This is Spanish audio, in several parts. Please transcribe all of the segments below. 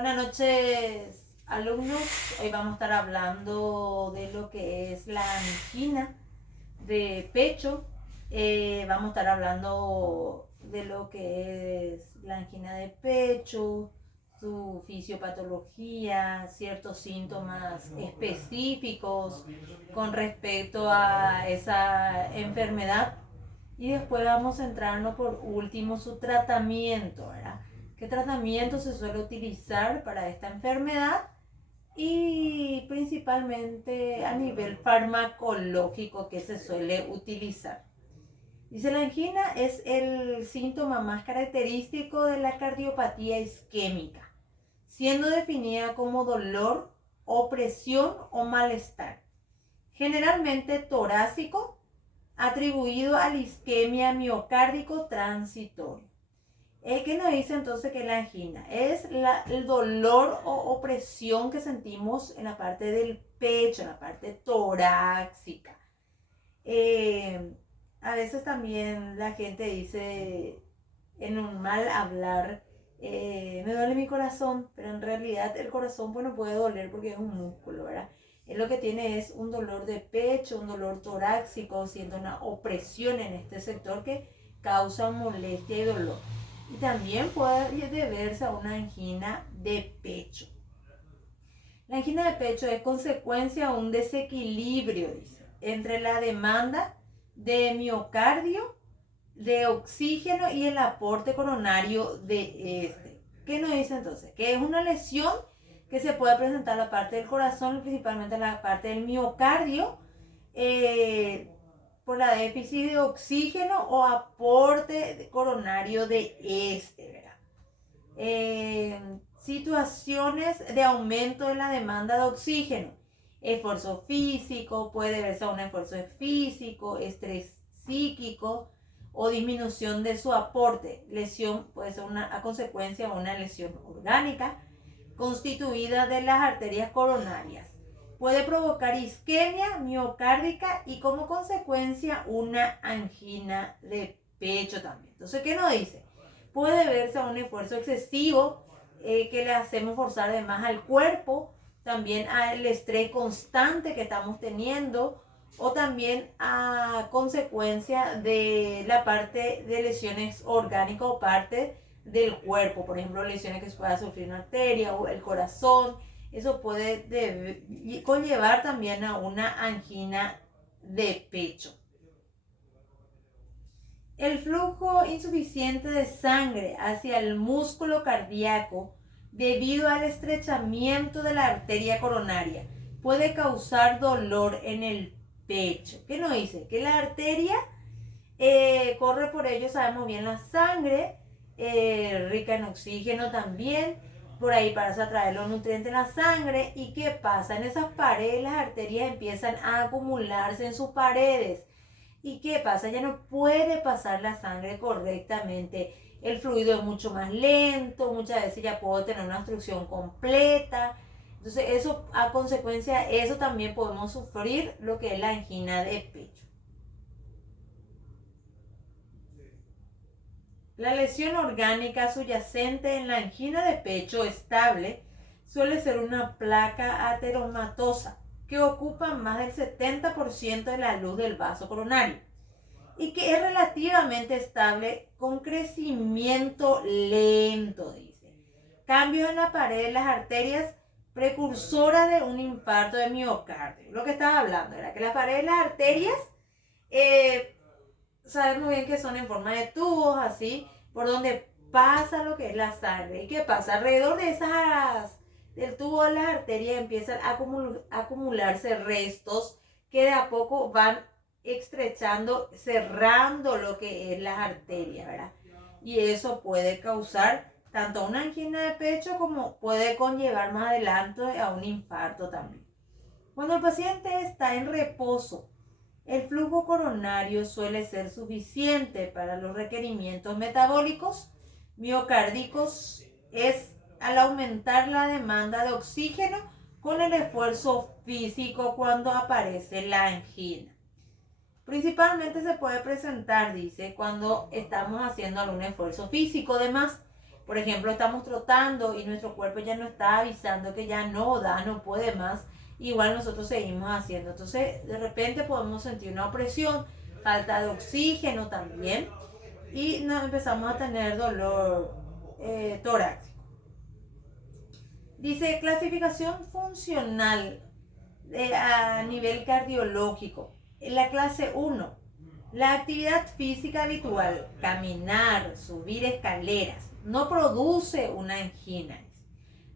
Buenas noches, alumnos. Hoy vamos a estar hablando de lo que es la angina de pecho. Vamos a estar hablando de lo que es la angina de pecho, su fisiopatología, ciertos síntomas específicos con respecto a esa enfermedad. Y después vamos a centrarnos por último su tratamiento, ¿verdad? ¿Qué tratamiento se suele utilizar para esta enfermedad? Y principalmente a nivel farmacológico que se suele utilizar. Dice, la angina es el síntoma más característico de la cardiopatía isquémica, siendo definida como dolor, opresión o malestar, generalmente torácico, atribuido a la isquemia miocárdico transitorio. ¿Qué nos dice entonces que la angina? Es el dolor o opresión que sentimos en la parte del pecho, en la parte torácica. A veces también la gente dice en un mal hablar, me duele mi corazón, pero en realidad el corazón pues no puede doler porque es un músculo, ¿verdad? Lo que tiene es un dolor de pecho, un dolor torácico, siendo una opresión en este sector que causa molestia y dolor. Y también puede deberse a una angina de pecho. La angina de pecho es consecuencia de un desequilibrio, dice, entre la demanda de miocardio, de oxígeno y el aporte coronario de este. ¿Qué nos dice entonces? Que es una lesión que se puede presentar en la parte del corazón, principalmente en la parte del miocardio, por la déficit de oxígeno o aporte coronario de este, ¿verdad? Situaciones de aumento de la demanda de oxígeno, esfuerzo físico, puede verse a un esfuerzo físico, estrés psíquico o disminución de su aporte. Lesión puede ser a consecuencia de una lesión orgánica constituida de las arterias coronarias. Puede provocar isquemia miocárdica y como consecuencia una angina de pecho también. Entonces, ¿qué nos dice? Puede verse a un esfuerzo excesivo que le hacemos forzar además al cuerpo, también al estrés constante que estamos teniendo, o también a consecuencia de la parte de lesiones orgánicas o parte del cuerpo, por ejemplo, lesiones que pueda sufrir una arteria o el corazón. Eso puede conllevar también a una angina de pecho. El flujo insuficiente de sangre hacia el músculo cardíaco debido al estrechamiento de la arteria coronaria puede causar dolor en el pecho. ¿Qué nos dice? Que la arteria corre por ello, sabemos bien, la sangre, rica en oxígeno también, por ahí pasa a traer los nutrientes en la sangre. ¿Y qué pasa? En esas paredes las arterias empiezan a acumularse en sus paredes. ¿Y qué pasa? Ya no puede pasar la sangre correctamente. El fluido es mucho más lento, muchas veces ya puedo tener una obstrucción completa. Entonces, eso, a consecuencia de eso, también podemos sufrir lo que es la angina de pecho. La lesión orgánica subyacente en la angina de pecho estable suele ser una placa ateromatosa que ocupa más del 70% de la luz del vaso coronario y que es relativamente estable con crecimiento lento, dice. Cambios en la pared de las arterias precursora de un infarto de miocardio. Lo que estaba hablando era que la pared de las arterias sabemos bien que son en forma de tubos, así, por donde pasa lo que es la sangre. ¿Y qué pasa? Alrededor de del tubo de las arterias empiezan a acumularse restos que de a poco van estrechando, cerrando lo que es las arterias, ¿verdad? Y eso puede causar tanto una angina de pecho como puede conllevar más adelante a un infarto también. Cuando el paciente está en reposo, el flujo coronario suele ser suficiente para los requerimientos metabólicos miocárdicos. Es al aumentar la demanda de oxígeno con el esfuerzo físico cuando aparece la angina. Principalmente se puede presentar, dice, cuando estamos haciendo algún esfuerzo físico de más, por ejemplo, estamos trotando y nuestro cuerpo ya no está avisando que ya no da, no puede más, igual nosotros seguimos haciendo. Entonces, de repente podemos sentir una opresión, falta de oxígeno también, y nos empezamos a tener dolor torácico. Dice clasificación funcional a nivel cardiológico. En la clase 1, la actividad física habitual, caminar, subir escaleras, no produce una angina.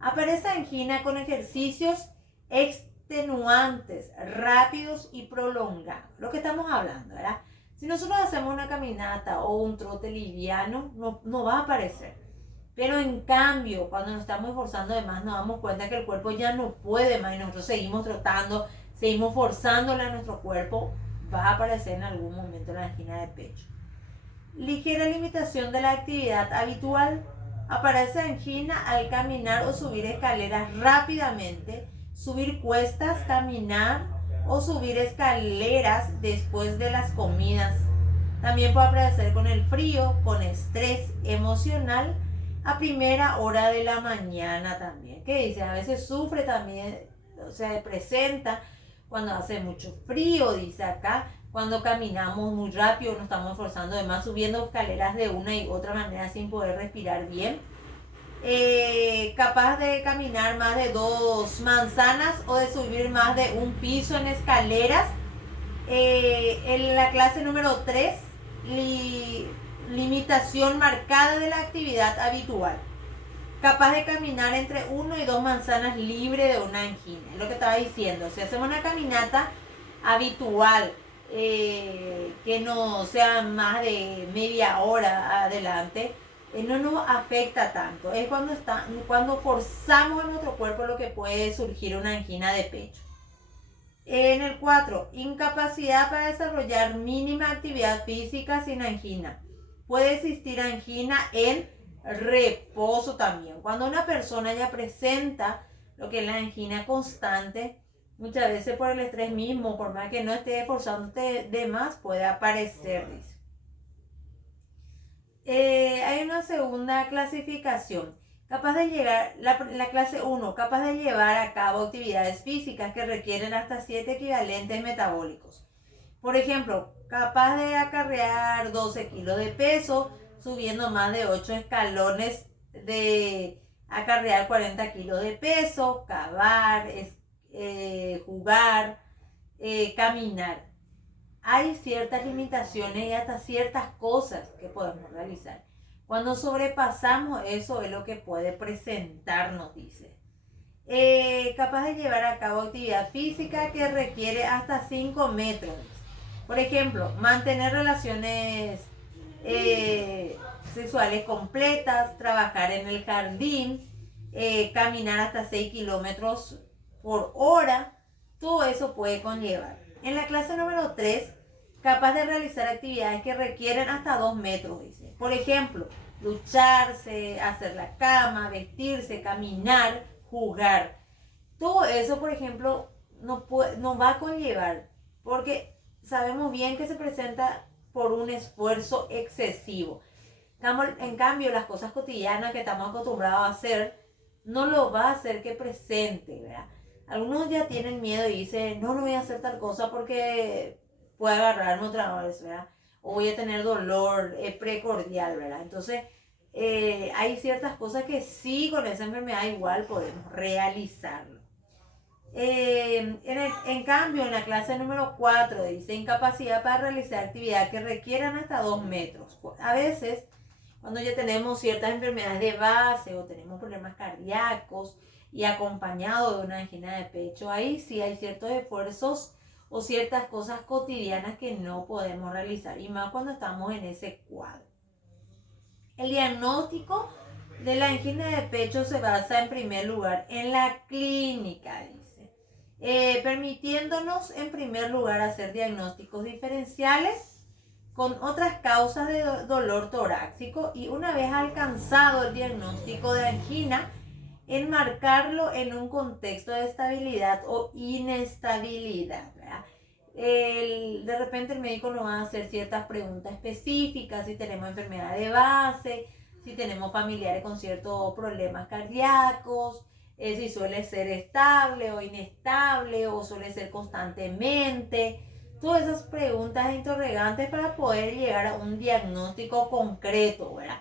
Aparece angina con ejercicios extenuantes, rápidos y prolongados. Lo que estamos hablando, ¿verdad? Si nosotros hacemos una caminata o un trote liviano, no va a aparecer. Pero en cambio, cuando nos estamos esforzando de más, nos damos cuenta que el cuerpo ya no puede más y nosotros seguimos trotando, seguimos forzándole a nuestro cuerpo, va a aparecer en algún momento la angina de pecho. Ligera limitación de la actividad habitual. Aparece angina al caminar o subir escaleras rápidamente, subir cuestas, caminar o subir escaleras después de las comidas. También puede aparecer con el frío, con estrés emocional, a primera hora de la mañana también. ¿Qué dice? A veces sufre también, o sea, presenta cuando hace mucho frío, dice acá, cuando caminamos muy rápido, nos estamos esforzando además subiendo escaleras de una y otra manera sin poder respirar bien. Capaz de caminar más de 2 manzanas o de subir más de un piso en escaleras. En la clase número 3, limitación marcada de la actividad habitual. Capaz de caminar entre 1 y 2 manzanas libre de una angina. Es lo que estaba diciendo. Si hacemos una caminata habitual, que no sea más de media hora adelante, no nos afecta tanto. Es cuando forzamos a nuestro cuerpo lo que puede surgir una angina de pecho. En el 4, incapacidad para desarrollar mínima actividad física sin angina. Puede existir angina en reposo también. Cuando una persona ya presenta lo que es la angina constante, muchas veces por el estrés mismo, por más que no esté esforzándote de más, puede aparecer, dice. Hay una segunda clasificación. Capaz de llegar, la clase 1, capaz de llevar a cabo actividades físicas que requieren hasta 7 equivalentes metabólicos. Por ejemplo, capaz de acarrear 12 kilos de peso, subiendo más de 8 escalones, de acarrear 40 kilos de peso, cavar, jugar, caminar. Hay ciertas limitaciones y hasta ciertas cosas que podemos realizar. Cuando sobrepasamos eso es lo que puede presentarnos, dice. Capaz de llevar a cabo actividad física que requiere hasta 5 metros. Por ejemplo, mantener relaciones sexuales completas, trabajar en el jardín, caminar hasta 6 kilómetros por hora. Todo eso puede conllevar. En la clase número 3, capaz de realizar actividades que requieren hasta 2 metros, dice. Por ejemplo, ducharse, hacer la cama, vestirse, caminar, jugar. Todo eso, por ejemplo, no va a conllevar, porque sabemos bien que se presenta por un esfuerzo excesivo. En cambio, las cosas cotidianas que estamos acostumbrados a hacer, no lo va a hacer que presente, ¿verdad? Algunos ya tienen miedo y dicen, no voy a hacer tal cosa porque puede agarrarme otra vez, ¿verdad? O voy a tener dolor precordial, ¿verdad? Entonces, hay ciertas cosas que sí, con esa enfermedad igual podemos realizarlo. En cambio, en la clase número 4 dice incapacidad para realizar actividades que requieran hasta 2 metros. A veces, cuando ya tenemos ciertas enfermedades de base o tenemos problemas cardíacos y acompañado de una angina de pecho, ahí sí hay ciertos esfuerzos o ciertas cosas cotidianas que no podemos realizar, y más cuando estamos en ese cuadro. El diagnóstico de la angina de pecho se basa en primer lugar en la clínica, dice, permitiéndonos en primer lugar hacer diagnósticos diferenciales con otras causas de dolor torácico, y una vez alcanzado el diagnóstico de angina, enmarcarlo en un contexto de estabilidad o inestabilidad, ¿verdad? De repente el médico nos va a hacer ciertas preguntas específicas, si tenemos enfermedad de base, si tenemos familiares con ciertos problemas cardíacos, si suele ser estable o inestable o suele ser constantemente. Todas esas preguntas e interrogantes para poder llegar a un diagnóstico concreto, ¿verdad?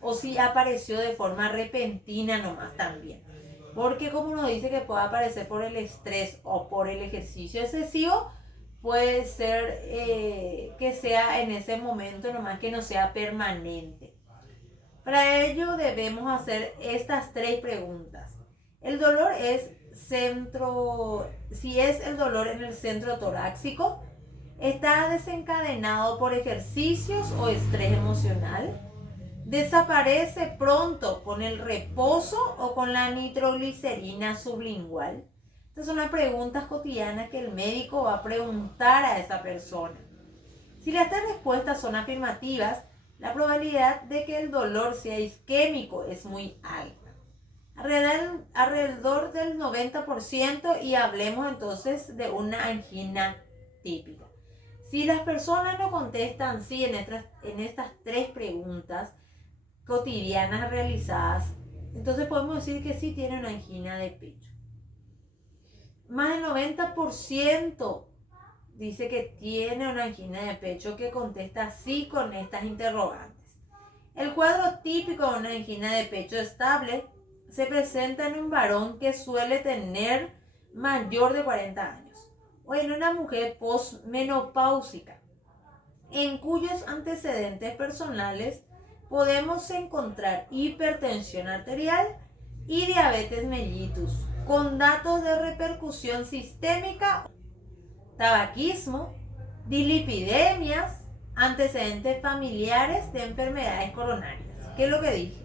O si apareció de forma repentina nomás también. Porque como nos dice que puede aparecer por el estrés o por el ejercicio excesivo, puede ser que sea en ese momento nomás, que no sea permanente. Para ello debemos hacer estas 3 preguntas. El dolor es si es el dolor en el centro torácico, está desencadenado por ejercicios o estrés emocional, desaparece pronto con el reposo o con la nitroglicerina sublingual. Estas son las preguntas cotidianas que el médico va a preguntar a esa persona. Si las 3 respuestas son afirmativas, la probabilidad de que el dolor sea isquémico es muy alta, alrededor del 90%, y hablemos entonces de una angina típica. Si las personas no contestan sí en estas 3 preguntas cotidianas realizadas, entonces podemos decir que sí tiene una angina de pecho. Más del 90% dice que tiene una angina de pecho, que contesta sí con estas interrogantes. El cuadro típico de una angina de pecho estable se presenta en un varón que suele tener mayor de 40 años o en una mujer posmenopáusica, en cuyos antecedentes personales podemos encontrar hipertensión arterial y diabetes mellitus, con datos de repercusión sistémica, tabaquismo, dislipidemias, antecedentes familiares de enfermedades coronarias. ¿Qué es lo que dije?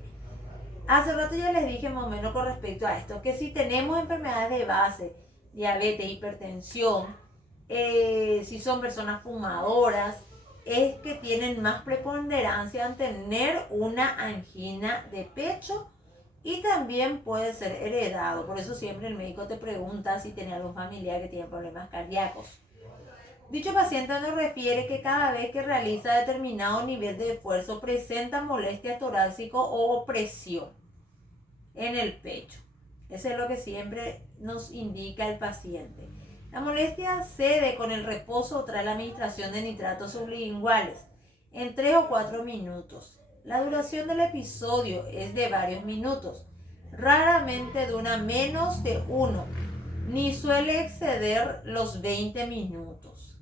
Hace rato ya les dije más o menos con respecto a esto, que si tenemos enfermedades de base, diabetes, hipertensión, si son personas fumadoras, es que tienen más preponderancia en tener una angina de pecho, y también puede ser heredado. Por eso siempre el médico te pregunta si tiene algún familiar que tiene problemas cardíacos. Dicho paciente nos refiere que cada vez que realiza determinado nivel de esfuerzo presenta molestia torácica o opresión en el pecho. Eso es lo que siempre nos indica el paciente. La molestia cede con el reposo tras la administración de nitratos sublinguales en 3 o 4 minutos. La duración del episodio es de varios minutos. Raramente dura menos de 1, ni suele exceder los 20 minutos.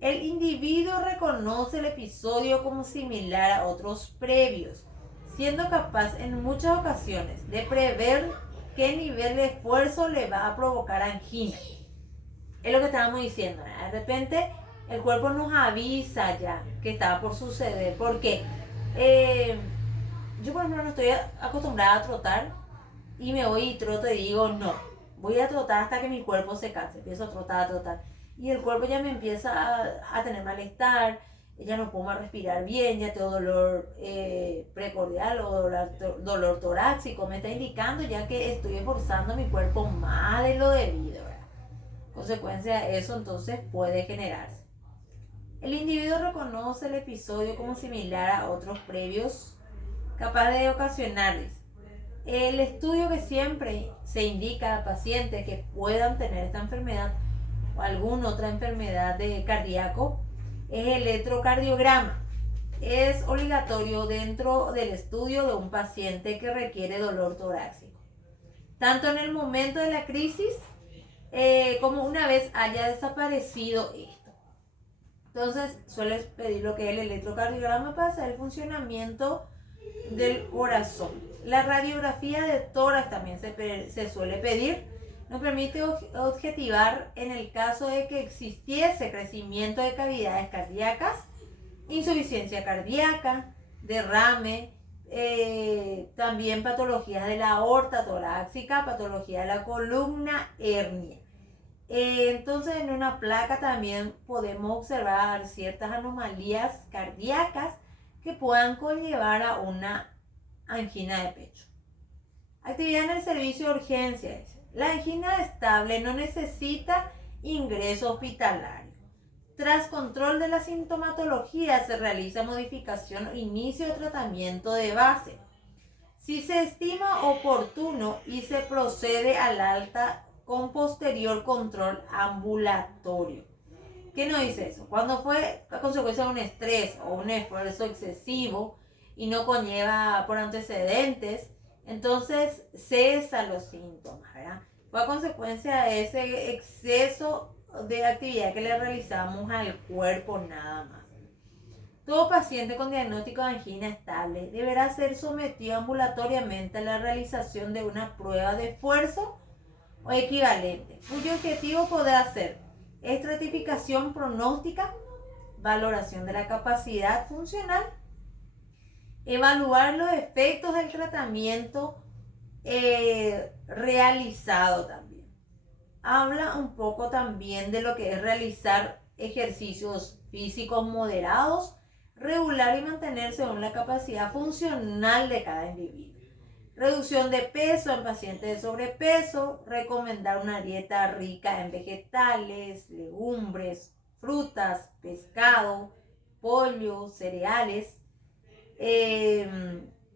El individuo reconoce el episodio como similar a otros previos, siendo capaz en muchas ocasiones de prever qué nivel de esfuerzo le va a provocar angina. Es lo que estábamos diciendo, ¿verdad? De repente el cuerpo nos avisa ya que está por suceder, porque yo por ejemplo no estoy acostumbrada a trotar y me voy y troto y digo no, voy a trotar hasta que mi cuerpo se canse, empiezo a trotar y el cuerpo ya me empieza a tener malestar, ya no puedo más respirar bien, ya tengo dolor precordial o dolor torácico, me está indicando ya que estoy esforzando mi cuerpo más de lo debido, ¿verdad? Consecuencia de eso entonces puede generarse. El individuo reconoce el episodio como similar a otros previos, capaz de ocasionarles. El estudio que siempre se indica a pacientes que puedan tener esta enfermedad o alguna otra enfermedad de cardíaco es el electrocardiograma. Es obligatorio dentro del estudio de un paciente que requiere dolor torácico, tanto en el momento de la crisis como una vez haya desaparecido esto. Entonces sueles pedir lo que es el electrocardiograma para saber el funcionamiento del corazón. La radiografía de tórax también se suele pedir. Nos permite objetivar en el caso de que existiese crecimiento de cavidades cardíacas, insuficiencia cardíaca, derrame, también patologías de la aorta torácica, patología de la columna, hernia. Entonces en una placa también podemos observar ciertas anomalías cardíacas que puedan conllevar a una angina de pecho. Actividad en el servicio de urgencias. La angina estable no necesita ingreso hospitalario. Tras control de la sintomatología se realiza modificación o inicio de tratamiento de base. Si se estima oportuno y se procede al alta con posterior control ambulatorio. ¿Qué nos dice eso? Cuando fue a consecuencia de un estrés o un esfuerzo excesivo y no conlleva por antecedentes, entonces cesa los síntomas, ¿verdad? Fue a consecuencia de ese exceso de actividad que le realizamos al cuerpo nada más. Todo paciente con diagnóstico de angina estable deberá ser sometido ambulatoriamente a la realización de una prueba de esfuerzo o equivalente, cuyo objetivo podrá ser estratificación pronóstica, valoración de la capacidad funcional, evaluar los efectos del tratamiento realizado también. Habla un poco también de lo que es realizar ejercicios físicos moderados, regular y mantener según la capacidad funcional de cada individuo. Reducción de peso en pacientes de sobrepeso, recomendar una dieta rica en vegetales, legumbres, frutas, pescado, pollo, cereales,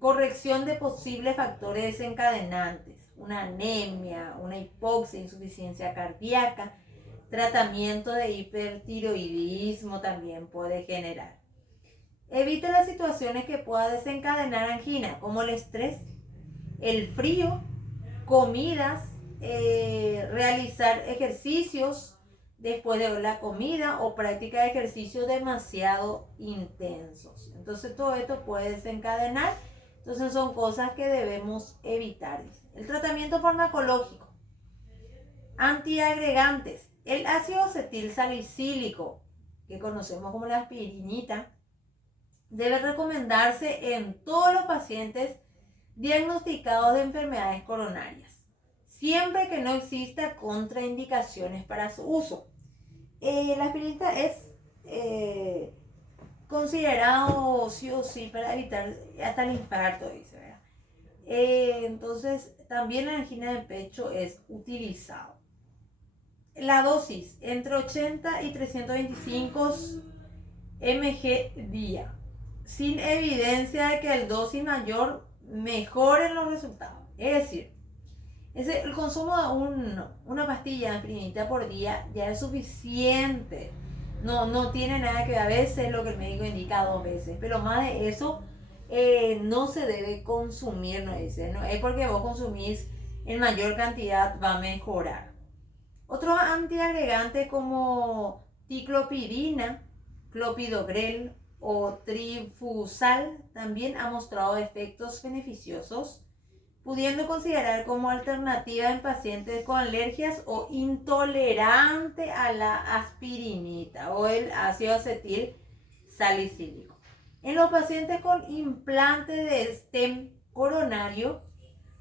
corrección de posibles factores desencadenantes, una anemia, una hipoxia, insuficiencia cardíaca, tratamiento de hipertiroidismo también puede generar. Evite las situaciones que pueda desencadenar angina, como el estrés, el frío, comidas, realizar ejercicios después de la comida o práctica de ejercicios demasiado intensos. Entonces todo esto puede desencadenar. Entonces son cosas que debemos evitar. El tratamiento farmacológico. Antiagregantes. El ácido acetil salicílico, que conocemos como la aspirinita, debe recomendarse en todos los pacientes diagnosticados de enfermedades coronarias, siempre que no exista contraindicaciones para su uso. La aspirina es considerado sí o sí para evitar hasta el infarto, dice, ¿verdad? Entonces, también la angina de pecho es utilizado. La dosis, entre 80 y 325 mg día, sin evidencia de que el dosis mayor mejoren los resultados. Es decir, el consumo de una pastilla de aspirinita por día ya es suficiente. No tiene nada que ver, a veces lo que el médico indica 2 veces, pero más de eso no se debe consumir, no dice, no es porque vos consumís en mayor cantidad va a mejorar. Otros antiagregantes como ticlopidina, clopidogrel o trifusal también ha mostrado efectos beneficiosos, pudiendo considerar como alternativa en pacientes con alergias o intolerante a la aspirinita o el ácido acetil salicílico. En los pacientes con implante de stem coronario,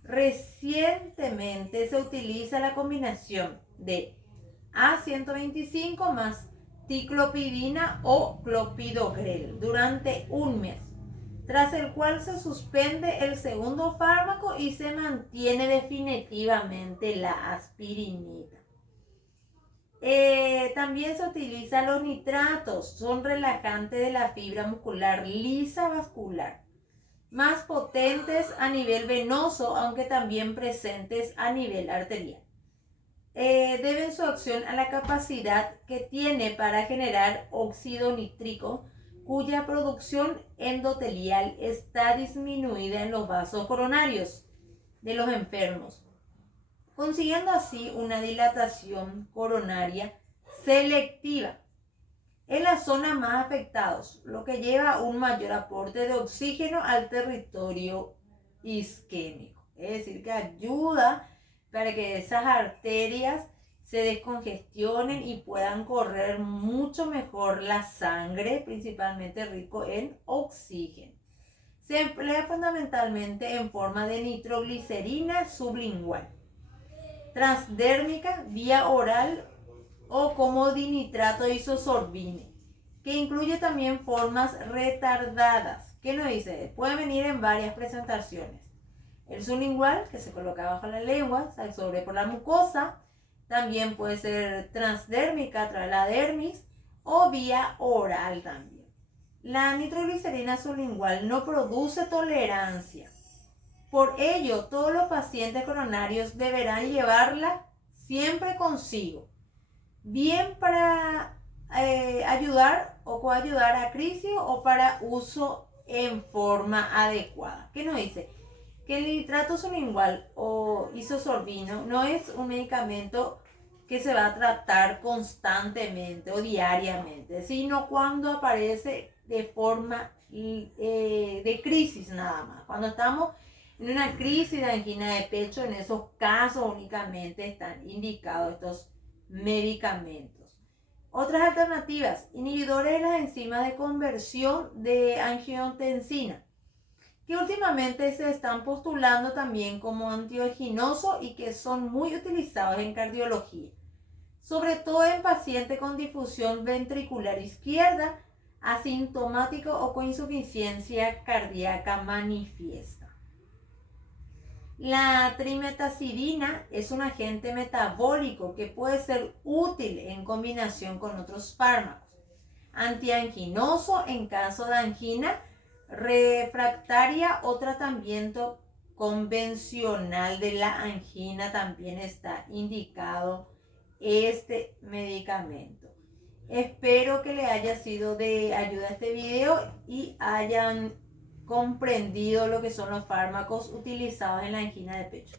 recientemente se utiliza la combinación de A125 más ticlopidina o clopidogrel durante un mes, tras el cual se suspende el segundo fármaco y se mantiene definitivamente la aspirinita. También se utilizan los nitratos, son relajantes de la fibra muscular lisa vascular, más potentes a nivel venoso, aunque también presentes a nivel arterial. Deben su acción a la capacidad que tiene para generar óxido nítrico, cuya producción endotelial está disminuida en los vasos coronarios de los enfermos, consiguiendo así una dilatación coronaria selectiva en las zonas más afectadas, lo que lleva a un mayor aporte de oxígeno al territorio isquémico. Es decir, que ayuda para que esas arterias se descongestionen y puedan correr mucho mejor la sangre, principalmente rico en oxígeno. Se emplea fundamentalmente en forma de nitroglicerina sublingual, transdérmica, vía oral o como dinitrato isosorbine, que incluye también formas retardadas. ¿Qué nos dice? Puede venir en varias presentaciones. El sublingual, que se coloca bajo la lengua, se absorbe por la mucosa. También puede ser transdérmica a través de la dermis o vía oral también. La nitroglicerina sublingual no produce tolerancia. Por ello, todos los pacientes coronarios deberán llevarla siempre consigo, bien para ayudar o coayudar a crisis o para uso en forma adecuada. ¿Qué nos dice? Que el nitrato sublingual o isosorbino no es un medicamento que se va a tratar constantemente o diariamente, sino cuando aparece de forma de crisis nada más. Cuando estamos en una crisis de angina de pecho, en esos casos únicamente están indicados estos medicamentos. Otras alternativas, inhibidores de las enzimas de conversión de angiotensina, que últimamente se están postulando también como antioginosos y que son muy utilizados en cardiología, sobre todo en pacientes con difusión ventricular izquierda, asintomático o con insuficiencia cardíaca manifiesta. La trimetazidina es un agente metabólico que puede ser útil en combinación con otros fármacos. Antianginoso en caso de angina refractaria o tratamiento convencional de la angina también está indicado este medicamento. Espero que le haya sido de ayuda este video y hayan comprendido lo que son los fármacos utilizados en la angina de pecho.